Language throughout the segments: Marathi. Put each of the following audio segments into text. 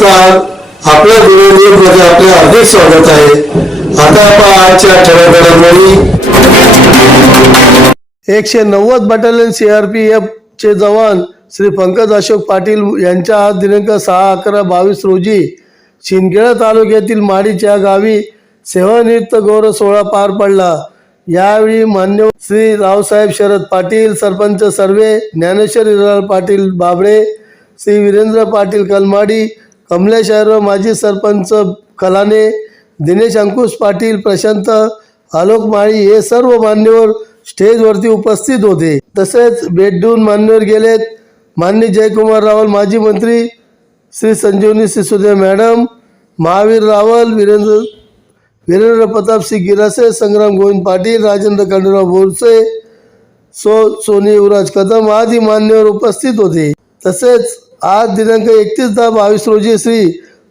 नमस्कार. आपल्या गुरुदेवमध्ये आपले हार्दिक स्वागत आहे. आता आपण आजच्या ठळक घडामोडी एकशे नव्वद बटालियन सीआरपीएफ चे जवान श्री पंकज अशोक पाटील यांच्या आज दिनांक सहा अकरा बावीस रोजी शिंदखेडा तालुक्यातील माडीच्या गावी सेवानिवृत्त गौरव सोहळा पार पडला. यावेळी मान्य श्री रावसाहेब शरद पाटील सरपंच सर्वे ज्ञानेश्वर हिराळ पाटील बाबळे श्री वीरेंद्र पाटील कलमाडी कमलेश्वर माजी सरपंच कलाने दिनेश अंकुश पाटील प्रशांत आलोक माळी हे सर्व मान्यवर स्टेजवरती उपस्थित होते. तसेच भेट देऊन मान्यवर गेलेत मान्य जयकुमार रावल माजी मंत्री श्री संजीवनी सिसोदिया मॅडम महावीर रावल वीरेंद्र वीरेंद्र प्रताप सिंग गिरासे संग्राम गोविंद पाटील राजेंद्र खंडूराव बोरसे सो सोनी युवराज कदम आदी मान्यवर उपस्थित होते. तसेच आज दिनांक एकतीस दहा बावीस रोजी श्री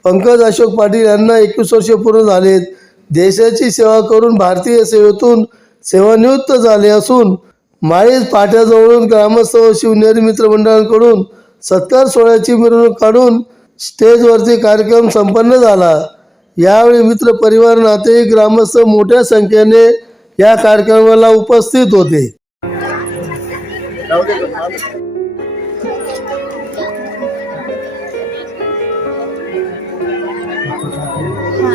पंकज अशोक पाटील यांना एकवीस वर्षे पूर्ण झालेत. देशाची सेवा करून भारतीय सेवेतून सेवानिवृत्त झाले असून माळीज पाट्याजवळून ग्रामस्थ व शिवनेरी मित्र मंडळांकडून सत्कार सोहळ्याची मिरवणूक काढून स्टेजवरती कार्यक्रम संपन्न झाला. यावेळी मित्र परिवार नातेवाईक ग्रामस्थ मोठ्या संख्येने या कार्यक्रमाला उपस्थित होते.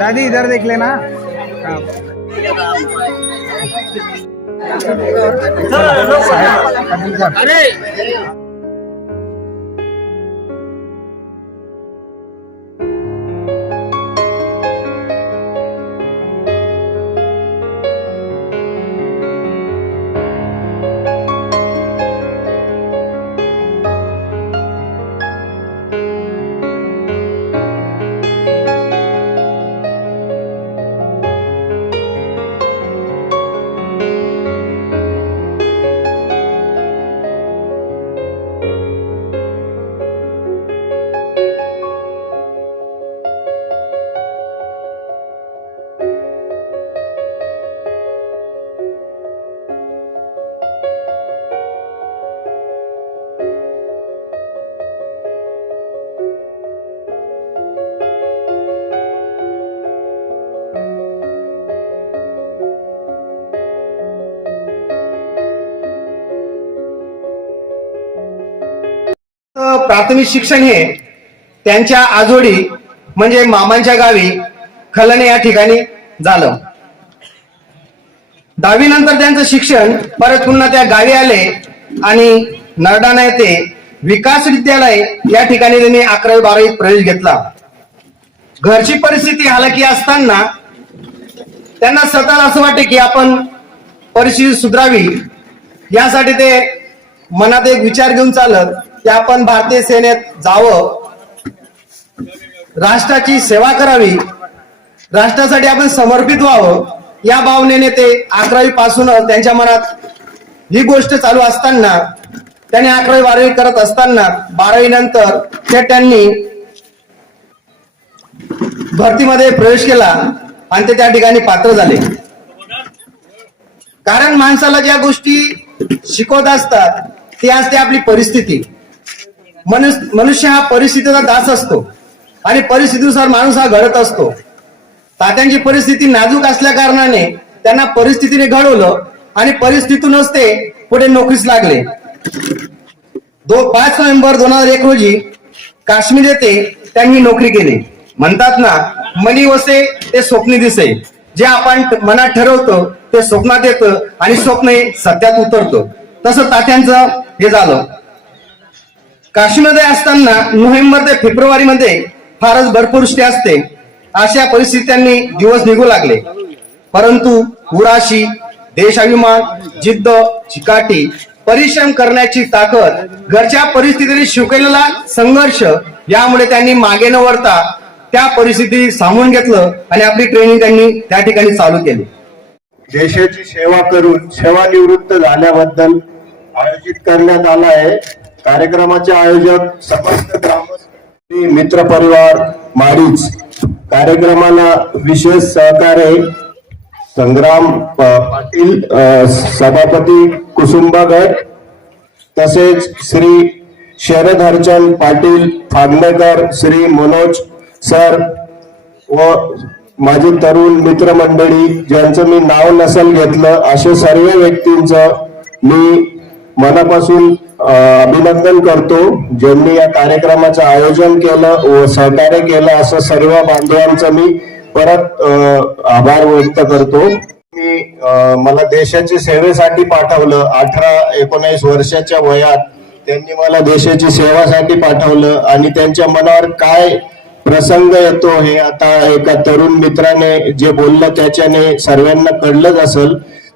दादी इधर देख लेना। प्राथमिक शिक्षण हे त्यांच्या आजोडी म्हणजे मामांच्या गावी खलने या ठिकाणी झालं. दहावी नंतर त्यांचं शिक्षण परत पुन्हा त्या गावी आले आणि नरडाणा येथे विकास विद्यालय या ठिकाणी त्यांनी अकरावी बारावीत प्रवेश घेतला. घरची परिस्थिती हालाकी असताना त्यांना स्वतःला असं वाटते की आपण परिस्थिती सुधारावी यासाठी ते मनात एक विचार घेऊन चालत की आपण भारतीय सेनेत जावं. राष्ट्राची सेवा करावी. राष्ट्रासाठी आपण समर्पित व्हावं. या भावनेने ते अकरावी पासून त्यांच्या मनात ही गोष्ट चालू असताना त्यांनी अकरावी बारावी करत असताना बारावी नंतर ते त्यांनी भरतीमध्ये प्रवेश केला आणि ते त्या ठिकाणी पात्र झाले. कारण माणसाला ज्या गोष्टी शिकवत असतात ती असते आपली परिस्थिती. मनुष्य मनुष्य हा परिस्थितीचा दास असतो. आणि परिस्थितीनुसार माणूस हा घडत असतो. तात्यांची परिस्थिती नाजूक असल्या कारणाने त्यांना परिस्थितीने घडवलं आणि परिस्थितीतूनच ते पुढे नोकरीस लागले. दो पाच नोव्हेंबर दोन हजार एक रोजी काश्मीर येथे त्यांनी नोकरी केली. म्हणतात ना मनी वसे ते स्वप्न दिसे. जे आपण मनात ठरवतो ते स्वप्नात येतं आणि स्वप्न हे सत्यात उतरतं. तसं तात्यांचं हे झालं. काशीमध्ये असताना नोव्हेंबर ते फेब्रुवारी मध्ये फारच भरपूरष्टी असते. अशा परिस्थितीत त्यांनी दिवस निघू लागले. परंतु उराशी देशाभिमान जिद्द चिकाटी परिश्रम करण्याची ताकद घरच्या परिस्थितीने शिकलेला संघर्ष यामुळे त्यांनी मागे न वरता त्या परिस्थिती सामावून घेतलं आणि आपली ट्रेनिंग त्यांनी त्या ठिकाणी चालू केली. देशाची सेवा करून सेवानिवृत्त झाल्याबद्दल आयोजित करण्यात आला आहे. कार्यक्रमाचे आयोजक समस्त ग्रामस्थ मित्र परिवार माडीच कार्यक्रमाला विशेष सहकार्य संग्राम पाटील सभापती कुसुंबा गट तसेच श्री शरद हरचंद पाटील फागणेकर श्री मनोज सर व माझे तरुण मित्रमंडळी ज्यांचं मी नाव नसेल घेतलं असे सर्व व्यक्तींचं मी मनापासून अभिनंदन करतो ज्यांनी या कार्यक्रमाचं आयोजन केलं व सहकार्य केलं असं सर्व बांधवांचं मी परत आभार व्यक्त करतो. मी मला देशाच्या सेवेसाठी पाठवलं. अठरा एकोणीस वर्षाच्या वयात त्यांनी मला देशाची सेवासाठी पाठवलं आणि त्यांच्या मनावर काय प्रसंग येतो हे आता एका तरुण मित्राने जे बोललं त्याच्याने सर्वांना कळलंच असेल.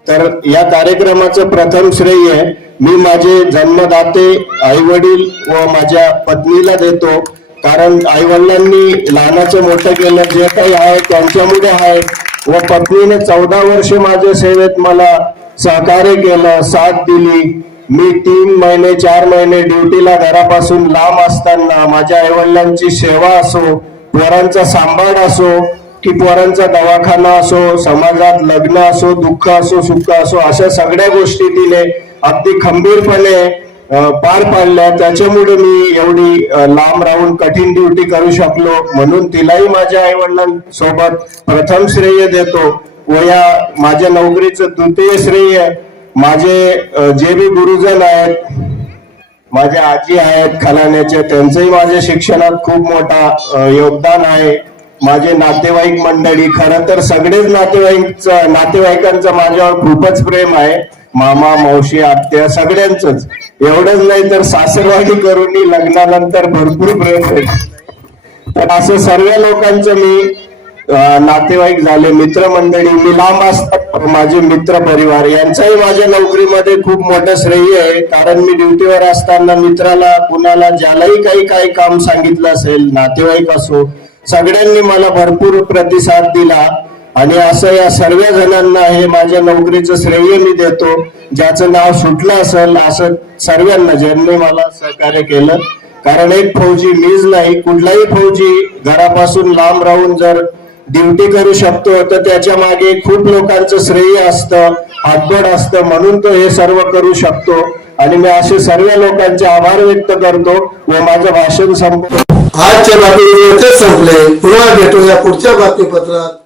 तर या कार्यक्रमाचं प्रथम श्रेय मी माझे जन्मदाते आई वडील व माझ्या पत्नीला देतो. कारण आई वडिलांनी लहानाचं मोठं केलं जे काही आहे त्यांच्यामुळे आहे. व पत्नीने चौदा वर्ष माझ्या सेवेत मला सहकार्य केलं साथ दिली. मी तीन महिने चार महिने ड्युटीला घरापासून लांब असताना माझ्या आईवडिलांची सेवा असो पोरांचा सांभाळ असो की पोरांचा दवाखाना असो समाजात लग्न असो दुःख असो सुख असो अशा सगळ्या गोष्टी तिने अगदी खंबीरपणे पार पाडल्या. त्याच्यामुळे मी एवढी लांब राहून कठीण ड्युटी करू शकलो. म्हणून तिलाही माझ्या आई वडिलांसोबत प्रथम श्रेय देतो. व या माझ्या नोकरीचं द्वितीय श्रेय माझे जे बी गुरुजन आहेत माझ्या आजी आहेत खलाण्याचे त्यांचंही माझ्या शिक्षणात खूप मोठा योगदान आहे. माझे नातेवाईक मंडळी खरं तर सगळेच नातेवाईक नातेवाईकांचं माझ्यावर खूपच प्रेम आहे. मामा मावशी आत्या सगळ्यांच एवढंच नाही तर सासरवाडी करून लग्नानंतर भरपूर प्रेम आहे. तर असं सर्व लोकांचं मी नातेवाईक झाले मित्रमंडळी मी लांब असतात माझे मित्र परिवार यांचाही माझ्या नोकरीमध्ये खूप मोठं श्रेय आहे. कारण मी ड्युटीवर असताना मित्राला कुणाला ज्यालाही काही काही काम सांगितलं असेल नातेवाईक असो सगळ्यांनी मला भरपूर प्रतिसाद दिला आणि असं या सर्व जणांना हे माझ्या नोकरीचं श्रेय मी देतो ज्याचं नाव सुटलं असेल असं सर्वांना ज्यांनी मला सहकार्य केलं. कारण एक फौजी मीच नाही कुठलाही फौजी घरापासून लांब राहून जर ड्युटी करू शकतो. तर त्याच्यामागे खूप लोकांचं श्रेय असतं हातबड असतं. म्हणून तो हे सर्व करू शकतो. आणि मी असे सर्व लोकांचे आभार व्यक्त करतो व माझं भाषण संपवतो. आजच्या बातमी संपले. पुन्हा भेटूया पुढच्या बातमीपत्रात.